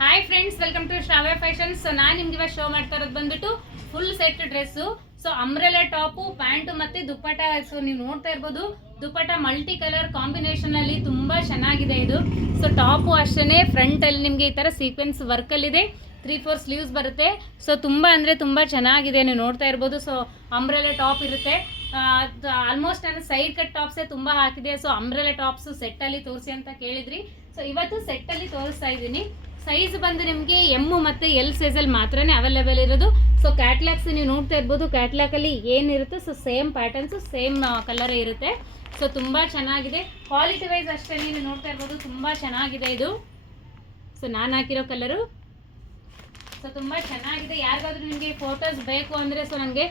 Hi friends, welcome to Shravya fashions. ನಾನು ನಿಮ್ಗೆ ಇವಾಗ ಶೋ ಮಾಡ್ತಾ ಇರೋದು ಬಂದ್ಬಿಟ್ಟು full set dress. So umbrella top, pant ಮತ್ತೆ ದುಪ್ಪಟ್ಟ. ಸೊ ನೀವು ನೋಡ್ತಾ ಇರ್ಬೋದು, ದುಪ್ಪಟ್ಟ ಮಲ್ಟಿ ಕಲರ್ ಕಾಂಬಿನೇಷನ್ ಅಲ್ಲಿ ತುಂಬಾ ಚೆನ್ನಾಗಿದೆ ಇದು. ಸೊ ಟಾಪು ಅಷ್ಟೇ ಫ್ರಂಟ್ ಅಲ್ಲಿ ನಿಮಗೆ ಈ ತರ ಸೀಕ್ವೆನ್ಸ್ ವರ್ಕ್ ಅಲ್ಲಿ ಇದೆ. 3/4 ಸ್ಲೀವ್ಸ್ ಬರುತ್ತೆ. ಸೊ ತುಂಬಾ ಅಂದ್ರೆ ತುಂಬಾ ಚೆನ್ನಾಗಿದೆ, ನೀವು ನೋಡ್ತಾ ಇರ್ಬೋದು. ಸೊ ಅಂಬ್ರೆಲಾ ಟಾಪ್ ಇರುತ್ತೆ. ಆಲ್ಮೋಸ್ಟ್ ನಾನು ಸೈಡ್ ಕಟ್ ಟಾಪ್ಸೇ ತುಂಬಾ ಹಾಕಿದೆ. ಸೊ ಅಂಬ್ರೆಲಾ ಟಾಪ್ಸ್ ಸೆಟ್ ಅಲ್ಲಿ ತೋರಿಸಿ ಅಂತ ಕೇಳಿದ್ರಿ. ಸೊ ಇವತ್ತು ಸೆಟ್ ಅಲ್ಲಿ ತೋರಿಸ್ತಾ ಇದ್ದೀನಿ. ಸೈಜ್ ಬಂದು ನಿಮಗೆ ಎಮ್ ಮತ್ತು ಎಲ್ ಸೈಜಲ್ಲಿ ಮಾತ್ರನೇ ಅವೈಲೇಬಲ್ ಇರೋದು. ಸೊ ಕ್ಯಾಟ್ಲಾಗ್ಸ್ ನೀವು ನೋಡ್ತಾ ಇರ್ಬೋದು, ಕ್ಯಾಟ್ಲಾಗಲ್ಲಿ ಏನಿರುತ್ತೆ ಸೊ ಸೇಮ್ ಪ್ಯಾಟರ್ನ್ಸು ಸೇಮ್ ಕಲರೇ ಇರುತ್ತೆ. ಸೊ ತುಂಬ ಚೆನ್ನಾಗಿದೆ. ಕ್ವಾಲಿಟಿ ವೈಸ್ ಅಷ್ಟೇ ನೀವು ನೋಡ್ತಾ ಇರ್ಬೋದು, ತುಂಬ ಚೆನ್ನಾಗಿದೆ ಇದು. ಸೊ ನಾನು ಹಾಕಿರೋ ಕಲರು ಸೊ ತುಂಬ ಚೆನ್ನಾಗಿದೆ. ಯಾರಿಗಾದ್ರೂ ನಿಮಗೆ ಫೋಟೋಸ್ ಬೇಕು ಅಂದರೆ ಸೊ ನನಗೆ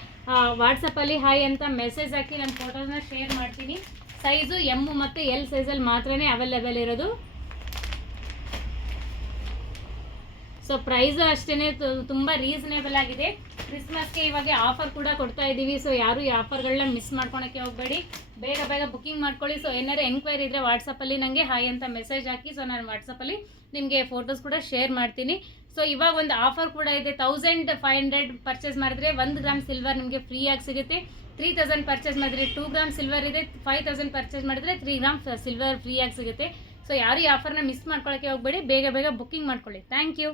ವಾಟ್ಸಪ್ಪಲ್ಲಿ ಹಾಯ್ ಅಂತ ಮೆಸೇಜ್ ಹಾಕಿ ನಾನು ಫೋಟೋಸ್ನ ಶೇರ್ ಮಾಡ್ತೀನಿ. ಸೈಜು ಎಮ್ ಮತ್ತು ಎಲ್ ಸೈಜಲ್ಲಿ ಮಾತ್ರನೇ ಅವೈಲೇಬಲ್ ಇರೋದು. ಸೊ ಪ್ರೈಸು ಅಷ್ಟೇ ತುಂಬ ರೀಸನೇಬಲ್ ಆಗಿದೆ. ಕ್ರಿಸ್ಮಸ್ಗೆ ಇವಾಗ ಆಫರ್ ಕೂಡ ಕೊಡ್ತಾ ಇದ್ದೀವಿ. ಸೊ ಯಾರು ಈ ಆಫರ್ಗಳನ್ನ ಮಿಸ್ ಮಾಡ್ಕೊಳಕ್ಕೆ ಹೋಗಬೇಡಿ, ಬೇಗ ಬೇಗ ಬುಕ್ಕಿಂಗ್ ಮಾಡ್ಕೊಳ್ಳಿ. ಸೊ ಏನಾದ್ರು ಎಂಕ್ವೈರಿ ಇದ್ದರೆ ವಾಟ್ಸಪ್ಪಲ್ಲಿ ನನಗೆ ಹಾಯ್ ಅಂತ ಮೆಸೇಜ್ ಹಾಕಿ. ಸೊ ನಾನು ವಾಟ್ಸಪ್ಪಲ್ಲಿ ನಿಮಗೆ ಫೋಟೋಸ್ ಕೂಡ ಶೇರ್ ಮಾಡ್ತೀನಿ. ಸೊ ಇವಾಗ ಒಂದು ಆಫರ್ ಕೂಡ ಇದೆ. 1500 ಪರ್ಚೇಸ್ ಮಾಡಿದ್ರೆ 1 ಗ್ರಾಮ್ ಸಿಲ್ವರ್ ನಿಮಗೆ ಫ್ರೀಯಾಗಿ ಸಿಗುತ್ತೆ. 3000 ಪರ್ಚೇಸ್ ಮಾಡಿದ್ರೆ 2 ಗ್ರಾಮ್ ಸಿಲ್ವರ್ ಇದೆ. 5000 ಪರ್ಚೇಸ್ ಮಾಡಿದ್ರೆ 3 ಗ್ರಾಮ್ ಸಿಲ್ವರ್ ಫ್ರೀಯಾಗಿ ಸಿಗುತ್ತೆ. ಸೊ ಯಾರು ಈ ಆಫರ್ನ ಮಿಸ್ ಮಾಡ್ಕೊಳ್ಳೋಕ್ಕೆ ಹೋಗಬೇಡಿ, ಬೇಗ ಬೇಗ ಬುಕ್ಕಿಂಗ್ ಮಾಡ್ಕೊಳ್ಳಿ. Thank you.